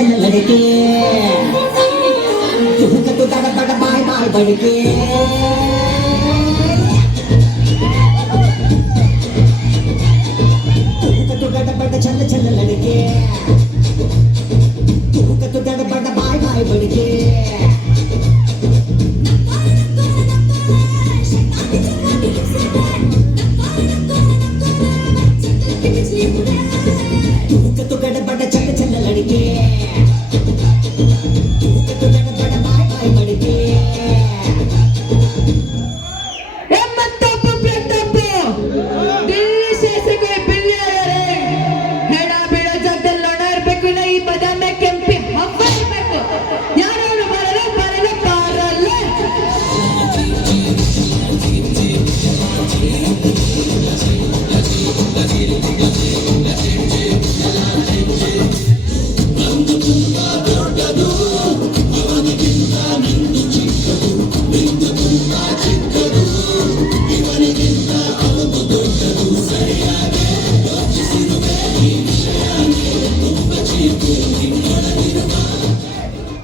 छल लड़के। झुक तो, तो दग दग बाय बाय बढ़के झुक तो गड़ बड़ छल छल लड़के।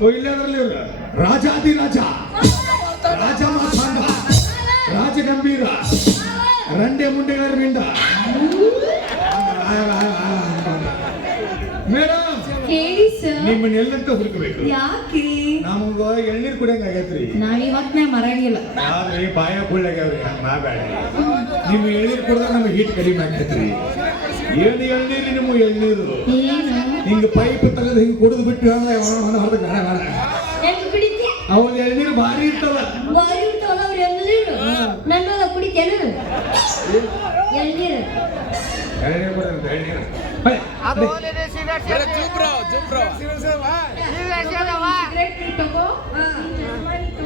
ಇಲ್ಲೇ ರಾಜಾದಿ ರಾಜ ರಾಜ. ಮಾತಾಂಡ ರಾಜ ಗಂಭೀರ. ರಂಡೆ ಮುಂಡೆಗಳ ಮಿಂಡ ಮೇಡಮ್ ಹೇಳಿ ಸರ್. ನಿಮ್ಮನ್ನೆಲ್ಲಂತ ಹುಡುಕಬೇಕು? ಯಾಕೆ? ನಮಗ ಎಳ್ನೀರ್ ಕುಡಿಯಂಗ ಆಗೈತ್ರಿ ನಾವ್ ಇವತ್ನೇ ಮರಂಗಿಲ್ಲ. ಆದ್ರಿ ಬಾಯ ಕುಳ್ಳಾಗ್ಯಾವ್ರಿ ಹಂಗ ಮಾಡಬೇಡ ನಿಮ್ಮ ಎಳ್ನೀರ್ ಕುಡ್ದಾಗ ನಮಗೆ ಹೀಟ್ ಕಡಿಮೆ ಆಗೈತ್ರಿ ಏನು ಎಳ್ನೀರಿ ನಿಮ್ಗೆ ಎಳ್ನೀರು? ಏನು? ಹಿಂಗ ಪೈಪ್ ತೆಗೆದು ಹಿಂಗ ಕುಡಿದು ಬಿಟ್ಟು ಹೊರದ ಬೇಡ ಬೇಡ ಹೆಂಗ್ ಕುಡಿತಿ ಅವ್ನ ಎಳ್ನೀರು ಭಾರಿ ಇರ್ತದ ಬಾರಿ ಇರ್ತಾವಲ್ಲ ಅವ್ರು ಎಲ್ಲರೂ ನನ್ನ ಕುಡಿತೇನು ಎಳ್ನೀರು ಎಳ್ನೀರು ಕೊಡಂತ ಎಳ್ನೀರು ಬೈ, ಬೈ. ಸಿಗರೇಟ್ ತಗೋ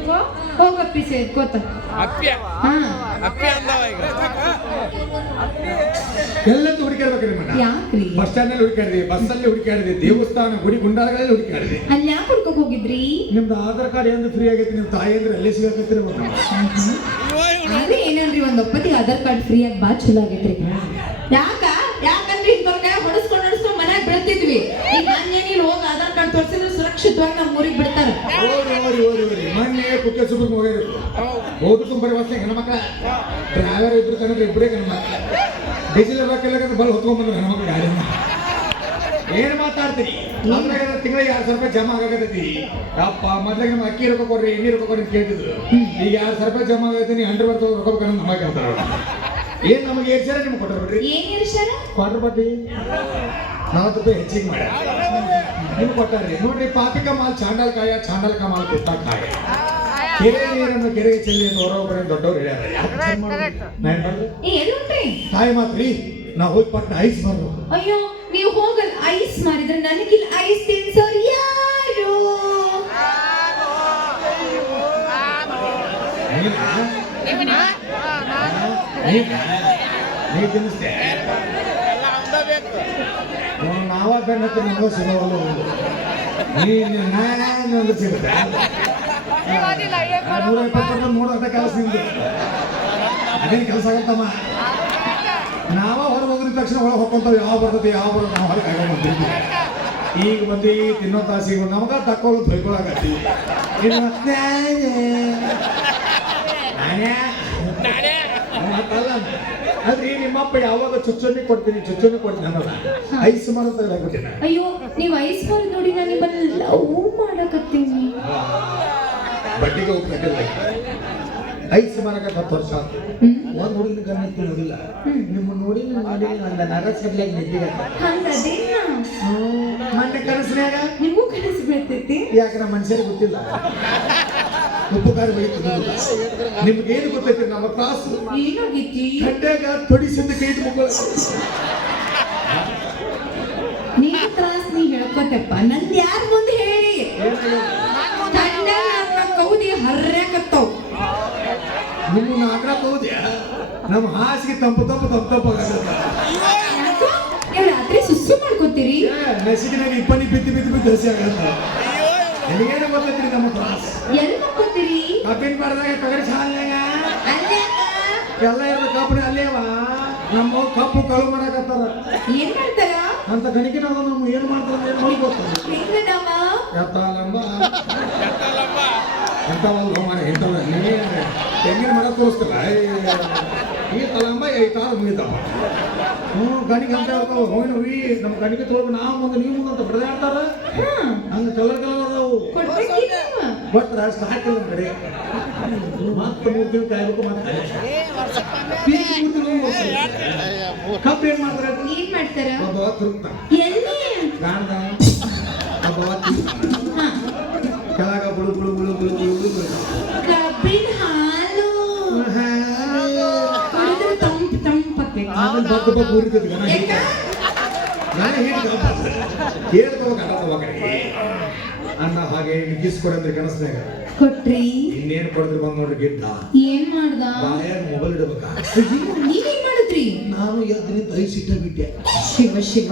ತಗೋ ಹೋಗಪ್ಪಿ ಸೇರ್ಕೋತ ಹಾ. ಎಲ್ಲಂತೂ ಹುಡುಕಾಡ್ಬೇಕ್ರಿ ಮೇಡಮ್ ಯಾಕ್ರಿ? ಬಸ್ ಸ್ಟ್ಯಾಂಡ್ನಲ್ಲಿ ಬಸ್ ಅಲ್ಲಿ ಹುಡುಕಾಡಿದ್ವಿ ದೇವಸ್ಥಾನ ಗುಡಿ ಗುಂಡಾರಗಳಲ್ಲಿ ಹುಡುಕಾಡಿದ್ವಿ ಅಲ್ಲಿ ಯಾಕೆ ಹುಡ್ಕೋಕ್ ಹೋಗಿದ್ರಿ? ನಿಮ್ದು ಆಧಾರ್ ಕಾರ್ಡ್ ಎಂದು ಫ್ರೀ ಆಗೈತಿ ನಿಮ್ ತಾಯಿ ಅಂದ್ರೆ ಅಲ್ಲೇ ಸಿಗಕತ್ತೀರಿ ಮೇಡಮ್ ಅದೇ ಏನಂದ್ರಿ ಒಂದ್ ಒಪ್ಪತ್ತಿಗೆ ಆಧಾರ್ ಕಾರ್ಡ್ ಫ್ರೀ ಆಗಿ ಬಾ ಚಲೋ ಆಗೈತ್ರಿ. ಯಾಕ? ಯಾಕಂದ್ರೆ ಇಂಥವ್ರ ಕೈ ಹೊಡಸ್ಕೊಂಡ್ ಹೊಡಸ್ಕೊಂಡ್ ಮನ್ಯಾಗ ಬೆಳ್ತಿದ್ವಿ ಈಗ ಮನೇನಿಲ್ ಹೋಗಿ ಆಧಾರ್ ಕಾರ್ಡ್ ತೋರಿಸಿದ್ರೆ ಸುರಕ್ಷಿತವಾಗಿ ನಮ್ಮ ಊರಿಗೆ ಬಿಡ್ತಾರೆ. ಓರಿ ಓರಿ ಓರಿ ಓರಿ. ಮೊನ್ನೆ ಕುಕ್ಕೆ ಸುಬ್ರಿಗೆ ಹೋಗಿದ್ರು ಹೋದು ತುಂಬರಿ ವಾಸನೆ ಹೆಣ್ಮಕ್ಳ. ಡ್ರೈವರ್ ಇಬ್ರು ಕನ್ನಡ ಇಬ್ಬರೇ ಹೆಣ್ಮಕ್ಳ ಡೀಸೆಲ್ ಇರ್ಬೇಕಿಲ್ಲ ಬಲ್ ಹೊತ್ಕೊಂಡ್ಬಂದ್ರು ಹೆಣ್ಮಕ್ಳು ಗಾಡಿ ಏನ್ ಮಾತಾಡ್ತೀರಿ? ಅದ್ರಾಗ ತಿಂಗಳಿಗೆ ಎರಡ್ ಸಾವಿರ ರೂಪಾಯಿ ಜಮಾ ಆಗತೈತಿ ಅಪ್ಪ ಮೊದ್ಲಾಗ ನಮ್ಮ ಅಕ್ಕಿ ರೊಕ್ಕ ಕೊಡ್ರಿ ಎಣ್ಣೆ ರೊಕ್ಕ ಕೊಡ್ರಿ ಅಂತ ಕೇಳ್ತಿದ್ರು. ಈಗ ಎರಡ್ ಸಾವಿರ ರೂಪಾಯಿ ಜಮಾ ಆಗತ್ತೀನಿ ನೀ ಹಂಡ್ರೆಡ್ ಬರ್ತದೆ ರೊಕ್ಕ ಬೇಕಂದ್ರೆ ನಮಗೆ ಕೇಳ್ತಾರ ಏನ್ ನಮಗೆ ಏಟ್ ಸರ ನಿಮ್ಗೆ ಕೊಟ್ಟರು ಬಿಡ್ರಿ? ಏನ್ ಇರ್ಷಾರ ಕ್ವಾರ್ಟರ್ ಬಡ್ಡಿ ನಲವತ್ತು ರೂಪಾಯಿ ಹೆಚ್ಚಿಗೆ ಮಾಡ್ಯಾರ ನಿಮ್ಗೆ ಕೊಟ್ಟಾರ್ರಿ ನೋಡ್ರಿ ಪಾಪಿಕ ಮಾಲ್ ಚಾಂಡಲ್ ಕಾಯ ಚಾಂಡಲ್ ಕಮಾಲ್ ಮಾಲ್ ಕುತ್ತ ಕಾಯ. ಕೆರೆ ನೀರನ್ನು ಕೆರೆಗೆ ಚೆಲ್ಲಿ ಅಂತ ಹೊರೊಬ್ಬರೇ ದೊಡ್ಡವ್ರು ಹೇಳ್ಯಾರ. ತಾಯಿ ಮಾತ್ರಿ ನಾವು ಹೋಗಿ ಪಟ್ಟ ಐಸ್ ಬರ್ಬೇಕು ಅಯ್ಯೋ ನೀವು ಹೋಗಲ್ ಐಸ್ ಮಾಡಿದ್ರೆ ನನಗಿಲ್ಲ ಐಸ್ ತಿನ್ಸೋರ್ ಯಾರು? ನೀ ತಿನ್ನಿಸ್ದೆ? ಅವ್ನು ನಾವ ಬೆನ್ನ ನಮಗೂ ಸಿಗೋವಲ್ಲ ಒಂದು ನೀನು ನಾನು ಸಿಗುತ್ತೆ ನೂರ ಇಪ್ಪತ್ತು ಮೂಡೋದ ಕೆಲಸ ನಿಮ್ದು ಅದೇನು ಕೆಲಸ ಆಗತ್ತಮ್ಮ ನಾವ ಹೊರಗೆ ಹೋಗಿದ ತಕ್ಷಣ ಒಳಗೆ ಹೋಗ್ಕೊಂತಾವ ಯಾವ ಬರ್ತದೆ ಯಾವ ಬರ್ತದೆ ನಾವು ಹೊರಗೆ ಆಗ ಬಂದಿದ್ವಿ ಈಗ ಬಂದು ತಿನ್ನೋ ತಾಸಿಗೆ ನಮಗ ತಕ್ಕೊಳ್ಳೋದು ಬೈಕೊಳಕತ್ತಿ ಇನ್ನು ಮತ್ತಲ್ಲ ಅದ್ರಿ ನಿಮ್ಮಪ್ಪ ಯಾವಾಗ ಚುಚ್ಚುಣ್ಣಿ ಕೊಡ್ತೀನಿ ಚುಚ್ಚುಣ್ಣಿ ಕೊಡ್ತೀನಿ ಅನ್ನೋದ. ಐಸ್ ತೆಗೆದಾಕ್ಬಿಟ್ಟಿನ ಅಯ್ಯೋ ನೀವು ಐಸ್ ಮಾರಿ ನೋಡಿ ನಾನು ನಿಮ್ಮನ್ನ ಲವ್ ಮಾಡಕತ್ತೀನಿ. ಬಡ್ಡಿಗೆ ಹೋಗ್ಬೇಕಲ್ಲ ಐಸ್ ಮಾರಕ ಹತ್ತು ವರ್ಷ. ಆಯ್ತು ಒಂದು ಹುಡುಗಿನ ಗಮನಕ್ಕೆ ನೋಡಿಲ್ಲ. ನಿಮ್ಮ ನೋಡಿ ನೋಡಿ ನನ್ನ ನರ ಸರಿಯಾಗಿ ನಿದ್ದೆ ಮೊನ್ನೆ ಕನಸಿನ್ಯಾಗ ನಿಮಗೂ ಕನಸು ಬೀಳ್ತೈತಿ? ಯಾಕೆ ನಮ್ಮ ಮನುಷ್ಯರಿಗೆ ಗೊತ್ತಿಲ್ಲ. ಬೆಳೀತದ ನಿಮ್ಗೇನು ಗೊತ್ತೈತಿ ನಮ್ಮ ಕ್ಲಾಸ್ ಗಂಟೆಗ ತೊಡಿಸಿದ ಕೈ ಮಕ್ಕಳು. ನೀನು ತ್ರಾಸ್ ನೀ ಹೇಳ್ಕೊತಪ್ಪ ನಂದ್ ಯಾರ ಮುಂದೆ ಹೇಳಿ? ಕೌದಿ ಹರ್ರ್ಯಾಕತ್ತಾವ್ ನಿಮ್ಮ ನಾಟಕ ಕೌದ್ಯ ನಮ್ಮ ಹಾಸಿಗೆ ತಂಪು ತಂಪು ತಂಪು ಏ ರಾತ್ರಿ ಸುಸ್ಸು ಮಾಡ್ಕೋತೀರಿ? ನಸಿಕಿನಾಗ ಇಪ್ಪನಿ ಬಿದ್ದು ಬಿದ್ದು ಬಿದ್ದು ಹಸಿ ಆಗತ್ತ. ನಿಮಗೇನು ಗೊತ್ತೈತ್ರಿ ನಮ್ಮ ಕ್ಲಾಸ್ ಎಲ್ಲಿ ಕಬ್ಬಿನ ತೊಗರಿ ಸಾಲ್ನಾಗ? ಎಲ್ಲ ಇರೋ ಅಲ್ಲೇ ಅವ. ನಮ್ಮ ಕಪ್ಪು ಕಳು ಮಾಡಕತ್ತಾರ. ಏನ್ ಮಾಡ್ತಾರ? ಅಂತ ಗಣಿಕೆ ನಾವು ನಮ್ಮ ಏನು ಮಾಡ್ತಾರ ಏನು ಎಂಥವಲ್ಲ ಮಾರ ಎಂಥವ ನೀವೇ ತೆಂಗಿನ ಮರ ತೋರಿಸ್ತಿಲ್ಲ. ಈ ತಲಂಬ ಈ ತಾಳ ಹ್ಞೂ ಗಣಿಗೆ ಅಂತ ಹೋಗಿ ನಮ್ಮ ಗಣಿಗೆ ತೊಗೊಳ್ಬೇಕು ನಾವು ಮುಂದೆ ನೀವು ಮುಂದೆ ಅಂತ ಬಡ್ದಾಡ್ತಾರ? ಹಂಗೆ ಕಲರ್ ಕಲರ್ ಬಟ್ ಸ್ಟಾರ್ಟ್ ಇಲ್ಲ ಕಡೆ ಮತ್ತೆ ಮೂರು ತಿಂಗಳು ಕಾಯ್ಬೇಕು ಮತ್ತೆ ಪೀಕ್ ಮೂರು ತಿಂಗಳು ಕಬ್ಬು ಏನ್ ಮಾಡ್ತಾರೆ? ಏನ್ ಮಾಡ್ತಾರ? ಒಬ್ಬ ತಿರುಗ್ತ ಎಲ್ಲಿ? ಗಾಣದ ಒಬ್ಬ ಹಾ. ಕೆಳಗ ಬುಳು ಬುಳು ಬುಳು ಬುಳು ಬುಳು ಬುಳು ಬುಳು. ಕಬ್ಬಿನ ಹಾಲು. ಕುಡಿದ್ರೆ ತಂಪ್ ತಂಪಾಗ್ಬೇಕು ಆಮೇಲೆ ಬಗ್ಗ ಬಗ್ಗ ಉರಿತೈತಿ ಗಣ ಯಾಕ? ನಾನು ಹೇಳ್ಕೋಬೇಕು ಅಣ್ಣ ಕಡೆ ಅಣ್ಣ ಹಾಗೆ ಇಗಿಸ್ಕೊಡಂದ್ರೆ ಕನಸ್ನಾಗ ಕೊಟ್ರಿ. ಇನ್ನೇನ್ ಕೊಡಿದ್ರೆ ಬಂದ್ ನೋಡ್ರಿ ಗಿಡ್ಡ. ಏನ್ ಮಾಡ್ದ? ಬಾಯಾಗ ಮೊಬೈಲ್ ಇಡಬೇಕ? ನೀವೇನ್ ಮಾಡಿದ್ರಿ? ನಾನು ಎದ್ರಿಂದ ಐಸ್ ಇಟ್ಟ ಬಿಟ್ಟೆ ಶಿವ ಶಿವ.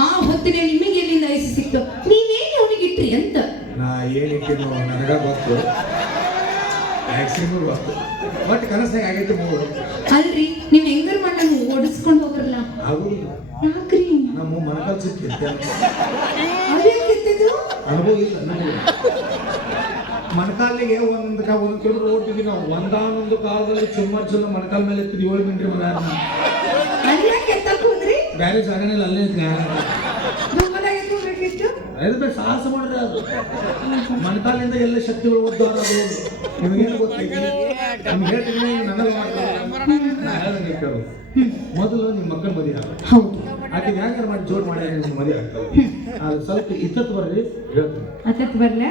ಆ ಹೊತ್ತಿನ ನಿಮಗೆ ಎಲ್ಲಿಂದ ಐಸ್ ಸಿಕ್ತು? ನೀವೇನು ಅವನಿಗೆ ಇಟ್ರಿ ಅಂತ? ನಾ ಏನಿಟ್ಟಿನೋ ನನಗ ಬಂತು ಆಕ್ಸಿಡೆಂಟ್ ಬಂತು ಬಟ್ ಕನಸ್ನಾಗ ಆಗೈತೆ ಮೂರು. ಅಲ್ರಿ ನೀವ್ ಹೆಂಗರ್ ಮಾಡಿ ನಾನು ಓಡಿಸ್ಕೊಂಡು ಹೋಗ್ರಲ್ಲ? ಆಗುದಿಲ್ಲ ಯಾಕ್ರಿ? ನಮ್ಮ ಮನಕಲ್ ಸಿಕ್ಕಿದ್ದೆ. ಅನುಭವ ಇಲ್ಲ ಮಣಕಾಲಿಗೆ ಒಂದ್ ಕ ಒಂದ್ ಕಿಲೋಮೀಟರ್ ಓಡ್ತೀವಿ ನಾವು. ಒಂದಾನೊಂದು ಕಾಲದಲ್ಲಿ ಚುಮ್ಮ ಚುಮ್ಮ ಮಣಕಾಲ ಮೇಲೆ ಇತ್ತು ಏಳು ಮಿಂಟ್ರಿ ಮಗ ಬ್ಯಾರೆ ಇಲ್ಲ ಅಲ್ಲೇ ಸಾಹಸ ಮಾಡಿದ್ರೆ ಅದು. ಮಣಕಾಲಿಂದ ಎಲ್ಲ ಶಕ್ತಿಗಳು ಓದ್ದು ಅದು. ನಿಮಗೇನು ಗೊತ್ತಿಲ್ಲ ನಿಮ್ಗೆ ಹೇಳ್ತೀನಿ ನನಗೆ ಮಾಡ್ತಾರೆ ಮೊದಲು ನಿಮ್ಮ ಮಕ್ಕಳ ಮದುವೆ ಹೌದು. ಆಕೆ ಯಾಕೆ ಮಾಡಿ ಜೋಡ್ ಮಾಡಿ ನಿಮ್ಮ ಮದುವೆ ಆಗ್ತದೆ ಅದು ಸ್ವಲ್ಪ ಇತ್ತತ್ ಬರ್ರಿ ಹೇಳ್ತೀನಿ. ಅತತ್ ಬರ್ಲೆ?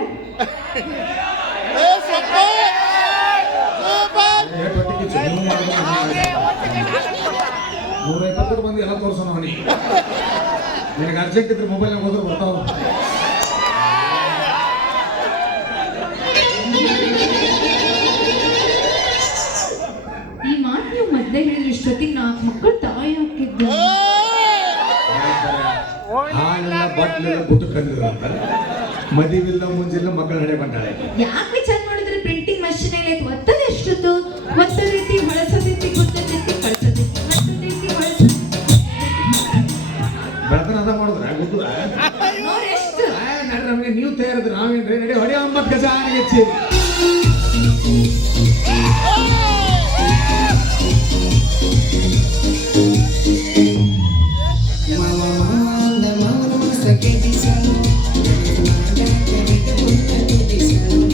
ನೂರ ಇಪ್ಪತ್ತು ಮಂದಿ ಎಲ್ಲ ತೋರ್ಸೋಣ ಅವನಿಗೆ. ನಿನಗೆ ಅರ್ಜೆಂಟ್ ಇದ್ರೆ ಮೊಬೈಲ್ನಾಗ ಹೋದ್ರೆ ಬರ್ತಾವ ಬಟ್ಲೆಲ್ಲ ಬುಟ್ಟು ಕಂಡಿದ್ರು ಅಂತ ಮದುವಿಲ್ಲ ಮುಂಜಿಲ್ಲ ಮಕ್ಕಳ ನಡೆ ಬಂದಾಳೆ ಯಾಕೆ ವಿಚಾರ ಮಾಡಿದ್ರೆ ಪ್ರಿಂಟಿಂಗ್ ಮಷೀನ್ ಎಲ್ಲ ಒತ್ತದ ಎಷ್ಟೊತ್ತು ರೀತಿ ಹೊಳಸದೈತಿ ಗುದ್ದದೈತಿ ಕಳ್ಸದೈತಿ ಬೆಳತನ ಅದ ಮಾಡಿದ್ರ ಎಷ್ಟು. ನಡ್ರಿ ನಮಗೆ ನೀವು ತಯಾರಿದ್ರೆ ನಾವೇನ್ರಿ? ನಡಿ ಹೊಡಿ ಒಂಬತ್ತು ಗಜ